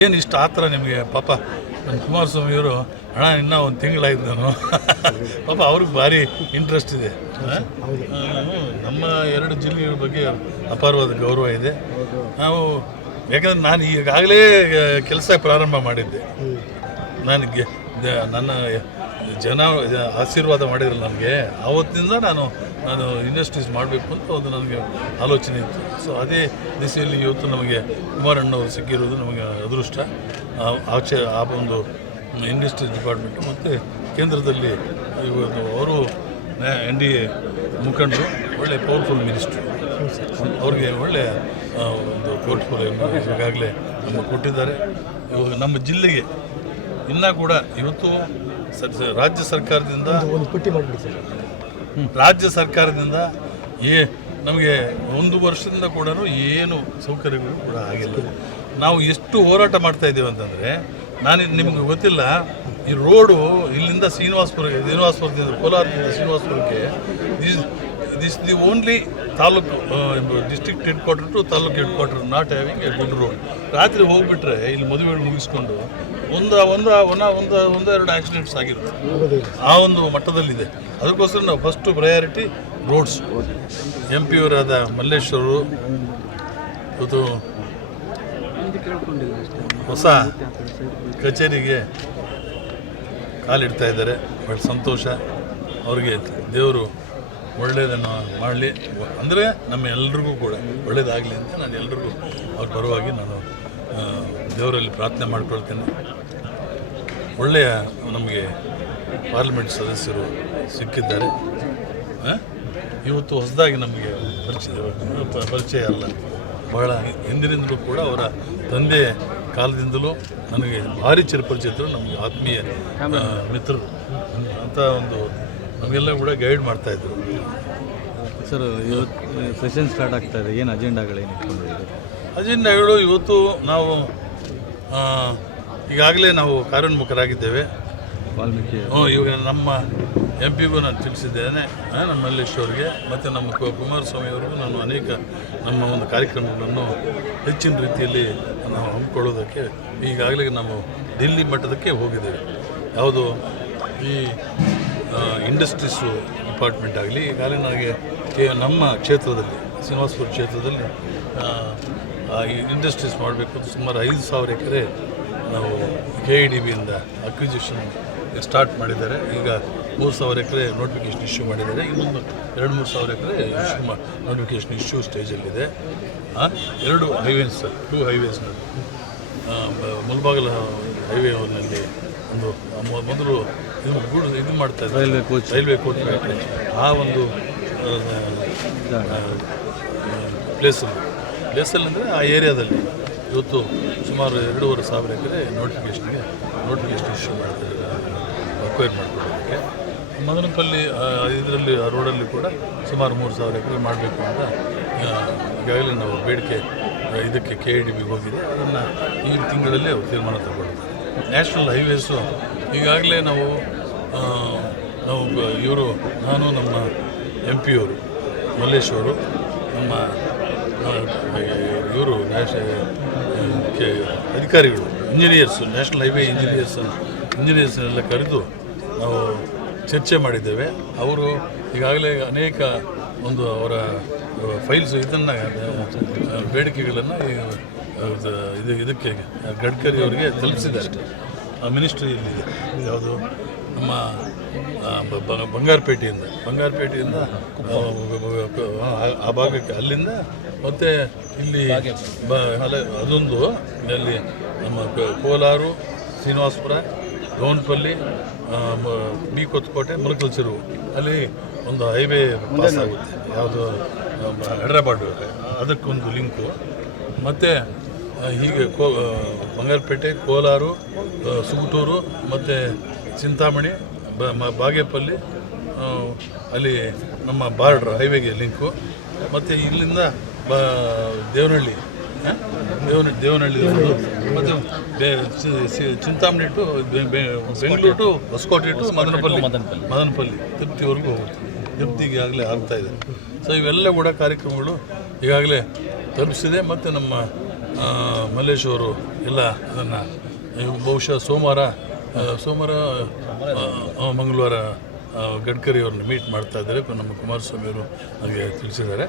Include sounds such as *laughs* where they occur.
ಏನು ಇಷ್ಟ? ಆ ಥರ ನಿಮಗೆ? ಪಾಪ ನಮ್ಮ ಕುಮಾರಸ್ವಾಮಿಯವರು ಹಣ ಇನ್ನೂ ಒಂದು ತಿಂಗಳಾಯ್ತು ನಾನು *laughs* ಪಾಪ ಅವ್ರಿಗೆ ಭಾರಿ ಇಂಟ್ರೆಸ್ಟ್ ಇದೆ. ನಮ್ಮ ಎರಡು ಜಿಲ್ಲೆಗಳ ಬಗ್ಗೆ ಅಪಾರವಾದ ಗೌರವ ಇದೆ. ನಾವು ಯಾಕಂದ್ರೆ ನಾನು ಈಗಾಗಲೇ ಕೆಲಸ ಪ್ರಾರಂಭ ಮಾಡಿದ್ದೆ. ನನಗೆ ನನ್ನ ಜನ ಆಶೀರ್ವಾದ ಮಾಡಿದ್ರು ನನಗೆ ಆವತ್ತಿನಿಂದ ನಾನು ನಾನು ಇಂಡಸ್ಟ್ರೀಸ್ ಮಾಡಬೇಕು ಅಂತ ಒಂದು ನನಗೆ ಆಲೋಚನೆ ಇತ್ತು. ಸೊ ಅದೇ ದಿಸೆಯಲ್ಲಿ ಇವತ್ತು ನಮಗೆ ಕುಮಾರಣ್ಣವರು ಸಿಕ್ಕಿರೋದು ನಮಗೆ ಅದೃಷ್ಟ. ಆಚೆ, ಆ ಒಂದು ಇಂಡಸ್ಟ್ರೀಸ್ ಡಿಪಾರ್ಟ್ಮೆಂಟ್ ಮತ್ತು ಕೇಂದ್ರದಲ್ಲಿ ಇವತ್ತು ಅವರು ಎನ್ ಡಿ ಎ ಮುಖಂಡರು, ಒಳ್ಳೆ ಪವರ್ಫುಲ್ ಮಿನಿಸ್ಟ್ರು ಅವ್ರಿಗೆ ಒಳ್ಳೆಯ ಒಂದು ಪೋರ್ಟ್ಫೋಲಿಯೋ ಈಗಾಗಲೇ ನಮಗೆ ಕೊಟ್ಟಿದ್ದಾರೆ. ಇವಾಗ ನಮ್ಮ ಜಿಲ್ಲೆಗೆ ಇನ್ನೂ ಕೂಡ ಇವತ್ತು ರಾಜ್ಯ ಸರ್ಕಾರದಿಂದ ಒಂದು ಪಟ್ಟಿ ಮಾಡಿಬಿಡಿ ಸರ್. ರಾಜ್ಯ ಸರ್ಕಾರದಿಂದ ಏ ನಮಗೆ ಒಂದು ವರ್ಷದಿಂದ ಕೂಡ ಏನು ಸೌಕರ್ಯಗಳು ಕೂಡ ಆಗಿಲ್ಲ. ನಾವು ಎಷ್ಟು ಹೋರಾಟ ಮಾಡ್ತಾ ಇದ್ದೀವಿ ಅಂತಂದರೆ ನಾನು ನಿಮಗೆ ಗೊತ್ತಿಲ್ಲ ಈ ರೋಡು ಇಲ್ಲಿಂದ ಶ್ರೀನಿವಾಸಪುರ ಶ್ರೀನಿವಾಸಪುರದಿಂದ ಕೋಲಾರದಿಂದ ಶ್ರೀನಿವಾಸಪುರಕ್ಕೆ this the only taluk district head quarter to taluk head quarter not having a good road ರಾತ್ರಿ ಹೋಗ್ಬಿಟ್ರೆ ಇಲ್ಲಿ ಮದುವೆ ಮುಗಿಸ್ಕೊಂಡು ಒಂದು ಒಂದು ಒನ ಒಂದು ಒಂದು ಎರಡು ಆಕ್ಸಿಡೆಂಟ್ಸ್ ಆಗಿರುತ್ತೆ. ಆ ಒಂದು ಮಟ್ಟದಲ್ಲಿದೆ. ಅದಕ್ಕೋಸ್ಕರ ನಾವು first priority roads M P ಅವರಾದ ಮಲ್ಲೇಶ್ವರು, ಇವತ್ತು ಹೊಸ ಕಚೇರಿಗೆ ಕಾಲಿಡ್ತಾ ಇದ್ದಾರೆ. ಬಟ್ ಸಂತೋಷ. ಅವರಿಗೆ ದೇವರು ಒಳ್ಳೆಯದನ್ನು ಮಾಡಲಿ. ಅಂದರೆ ನಮ್ಮ ಎಲ್ರಿಗೂ ಕೂಡ ಒಳ್ಳೆಯದಾಗಲಿ ಅಂತ ನಾನು ಎಲ್ರಿಗೂ ಅವ್ರ ಪರವಾಗಿ ನಾನು ದೇವರಲ್ಲಿ ಪ್ರಾರ್ಥನೆ ಮಾಡ್ಕೊಳ್ತೇನೆ. ಒಳ್ಳೆಯ ನಮಗೆ ಪಾರ್ಲಿಮೆಂಟ್ ಸದಸ್ಯರು ಸಿಕ್ಕಿದ್ದಾರೆ. ಇವತ್ತು ಹೊಸದಾಗಿ ನಮಗೆ ಪರಿಚಯ ಪರಿಚಯ ಅಲ್ಲ. ಬಹಳ ಹಿಂದಿನಿಂದಲೂ ಕೂಡ ಅವರ ತಂದೆ ಕಾಲದಿಂದಲೂ ನನಗೆ ಭಾರಿ ಚಿರಪರಿಚಿತರು, ನಮಗೆ ಆತ್ಮೀಯ ಮಿತ್ರರು. ಅಂತ ಒಂದು ನಮಗೆಲ್ಲ ಕೂಡ ಗೈಡ್ ಮಾಡ್ತಾಯಿದ್ರು ಸರ್ ಇವತ್ತು ಸೆಷನ್ ಸ್ಟಾರ್ಟ್ ಆಗ್ತಾ ಇದೆ. ಏನು ಅಜೆಂಡಾಗಳೇನು ಇಟ್ಕೊಂಡಿದ್ದೀರಿ? ಅಜೆಂಡಾಗಳು ಇವತ್ತು ನಾವು ಈಗಾಗಲೇ ನಾವು ಕಾರ್ಯೋನ್ಮುಖರಾಗಿದ್ದೇವೆ. ವಾಲ್ಮೀಕಿ ಹ್ಞೂ ಇವಾಗ ನಮ್ಮ ಎಂ ಪಿಗೂ ನಾನು ತಿಳಿಸಿದ್ದೇನೆ ನಮ್ಮ ಮಲ್ಲೇಶ್ ಅವರಿಗೆ ಮತ್ತು ನಮ್ಮ ಕುಮಾರಸ್ವಾಮಿ ಅವ್ರಿಗೂ ನಾನು ಅನೇಕ ನಮ್ಮ ಒಂದು ಕಾರ್ಯಕ್ರಮಗಳನ್ನು ಹೆಚ್ಚಿನ ರೀತಿಯಲ್ಲಿ ನಾವು ಹಮ್ಮಿಕೊಳ್ಳೋದಕ್ಕೆ ಈಗಾಗಲೇ ನಾವು ದಿಲ್ಲಿ ಮಟ್ಟದಕ್ಕೆ ಹೋಗಿದ್ದೇವೆ. ಯಾವುದು ಈ ಇಂಡಸ್ಟ್ರೀಸು ಡಿಪಾರ್ಟ್ಮೆಂಟ್ ಆಗಲಿ, ಈಗಾಗಲೇ ನಮ್ಮ ಕ್ಷೇತ್ರದಲ್ಲಿ, ಶ್ರೀನಿವಾಸಪುರ ಕ್ಷೇತ್ರದಲ್ಲಿ ಇಂಡಸ್ಟ್ರೀಸ್ ಮಾಡಬೇಕು ಸುಮಾರು ಐದು ಸಾವಿರ ಎಕರೆ ನಾವು ಕೆ ಇ ಡಿ ಬಿಯಿಂದ ಅಕ್ವಿಸಿಷನ್ ಸ್ಟಾರ್ಟ್ ಮಾಡಿದ್ದಾರೆ. ಈಗ ಮೂರು ಸಾವಿರ ಎಕರೆ ನೋಟಿಫಿಕೇಶನ್ ಇಶ್ಯೂ ಮಾಡಿದ್ದಾರೆ. ಇನ್ನೊಂದು ಎರಡು ಮೂರು ಸಾವಿರ ಎಕರೆ ಇಶ್ಯೂ ಮಾ ನೋಟಿಫಿಕೇಶನ್ ಇಶ್ಯೂ ಸ್ಟೇಜಲ್ಲಿದೆ ಎರಡು ಹೈವೇಸ್ ಟೂ ಹೈವೇಸ್ನಲ್ಲಿ ಮುಲ್ಬಾಗಲ ಹೈವೇನಲ್ಲಿ ಒಂದು ಮೊದಲು ಇದು ಗೂಡು ಇದು ಮಾಡ್ತಾ ಇದ್ದಾರೆ. Railway coach. ರೈಲ್ವೆ ಕೋಚ್ ಆ ಒಂದು ಪ್ಲೇಸಲ್ಲಿ ಪ್ಲೇಸಲ್ಲಿ ಅಂದರೆ ಆ ಏರಿಯಾದಲ್ಲಿ. ಇವತ್ತು ಸುಮಾರು ಎರಡೂವರೆ ಸಾವಿರ ಎಕರೆ ನೋಟಿಫಿಕೇಷನ್ಗೆ ನೋಟಿಫಿಕೇಶನ್ ಇಶ್ಯೂ ಮಾಡ್ತಾರೆ ಅಕ್ವೈರ್ ಮಾಡ್ಕೊಳ್ಳೋದಕ್ಕೆ. ಮದನಪಲ್ಲಿ ಇದರಲ್ಲಿ ಆ ರೋಡಲ್ಲಿ ಕೂಡ ಸುಮಾರು ಮೂರು ಸಾವಿರ ಎಕರೆ ಮಾಡಬೇಕು ಅಂತ ಈಗಾಗಲೇ ನಾವು ಬೇಡಿಕೆ ಇದಕ್ಕೆ ಕೆ ಇ ಡಿ ಬಿಗೆ ಹೋಗಿದೆ. ಅದನ್ನು ಈ ತಿಂಗಳಲ್ಲಿ ಅವರು ತೀರ್ಮಾನ ತಗೊಳ್ತಾರೆ. ನ್ಯಾಷನಲ್ ಹೈವೇಸು ಈಗಾಗಲೇ ನಾವು ನಾವು ಇವರು, ನಾನು, ನಮ್ಮ ಎಂ ಪಿಯವರು ಮಲ್ಲೇಶ್ ಅವರು ನಮ್ಮ ಇವರು ನ್ಯಾಷ ಅಧಿಕಾರಿಗಳು ಇಂಜಿನಿಯರ್ಸು ನ್ಯಾಷನಲ್ ಹೈವೇ ಇಂಜಿನಿಯರ್ಸ್ ಇಂಜಿನಿಯರ್ಸ್ನೆಲ್ಲ ಕರೆದು ನಾವು ಚರ್ಚೆ ಮಾಡಿದ್ದೇವೆ. ಅವರು ಈಗಾಗಲೇ ಅನೇಕ ಒಂದು ಅವರ ಫೈಲ್ಸ್ ಇದನ್ನು ಬೇಡಿಕೆಗಳನ್ನು ಇದು, ಇದಕ್ಕೆ ಗಡ್ಕರಿ ಅವರಿಗೆ ತಲುಪಿಸಿದ್ದಾರೆ. ಮಿನಿಸ್ಟ್ರಿಯಲ್ಲಿದೆ ಯಾವುದು ನಮ್ಮ ಬಂಗಾರಪೇಟೆಯಿಂದ ಬಂಗಾರಪೇಟೆಯಿಂದ ಆ, ಭಾಗಕ್ಕೆ ಅಲ್ಲಿಂದ ಮತ್ತು ಇಲ್ಲಿ ಅದೊಂದು ಅಲ್ಲಿ ನಮ್ಮ ಕೋಲಾರು ಶ್ರೀನಿವಾಸಪುರ ಗೌನ್ಪಲ್ಲಿ ಬಿ ಕೊತ್ಕೋಟೆ ಮುಲಕಲ್ ಚೆರುವು ಅಲ್ಲಿ ಒಂದು ಹೈವೇ ಪಾಸ್ ಆಗುತ್ತೆ. ಯಾವುದು ಆ, ಹೈದ್ರಾಬಾದ್ ಅದಕ್ಕೊಂದು ಲಿಂಕು. ಮತ್ತು ಹೀಗೆ ಕೋ ಬಂಗಾರಪೇಟೆ ಕೋಲಾರು ಸುಗುಟೂರು ಮತ್ತು ಚಿಂತಾಮಣಿ ಬಾಗೇಪಲ್ಲಿ ಅಲ್ಲಿ ನಮ್ಮ ಬಾರ್ಡ್ರ್ ಹೈವೇಗೆ ಲಿಂಕು. ಮತ್ತು ಇಲ್ಲಿಂದ ಬ ದೇವನಹಳ್ಳಿ? ದೇವನ ದೇವನಹಳ್ಳಿ ಮತ್ತು Chintamani to Bengaluru to Hosakote to Madanapalle. Madanapalle. ತೃಪ್ತಿವರೆಗೂ ಹೋಗುತ್ತೆ. ತಿರುಪ್ತಿಗೆ ಆಗಲೇ ಆಗ್ತಾಯಿದೆ ಸೊ ಇವೆಲ್ಲ ಕೂಡ ಕಾರ್ಯಕ್ರಮಗಳು ಈಗಾಗಲೇ ತಲುಪಿಸಿದೆ. ಮತ್ತು ನಮ್ಮ ಮಲ್ಲೇಶ್ ಅವರು ಎಲ್ಲ ಅದನ್ನು ಬಹುಶಃ ಸೋಮವಾರ ಸೋಮವಾರ ಮಂಗಳವಾರ ಗಡ್ಕರಿ ಅವ್ರನ್ನ ಮೀಟ್ ಮಾಡ್ತಾ ಇದ್ದಾರೆ. ನಮ್ಮ ಕುಮಾರಸ್ವಾಮಿ ಅವರು ನನಗೆ ತಿಳಿಸಿದ್ದಾರೆ.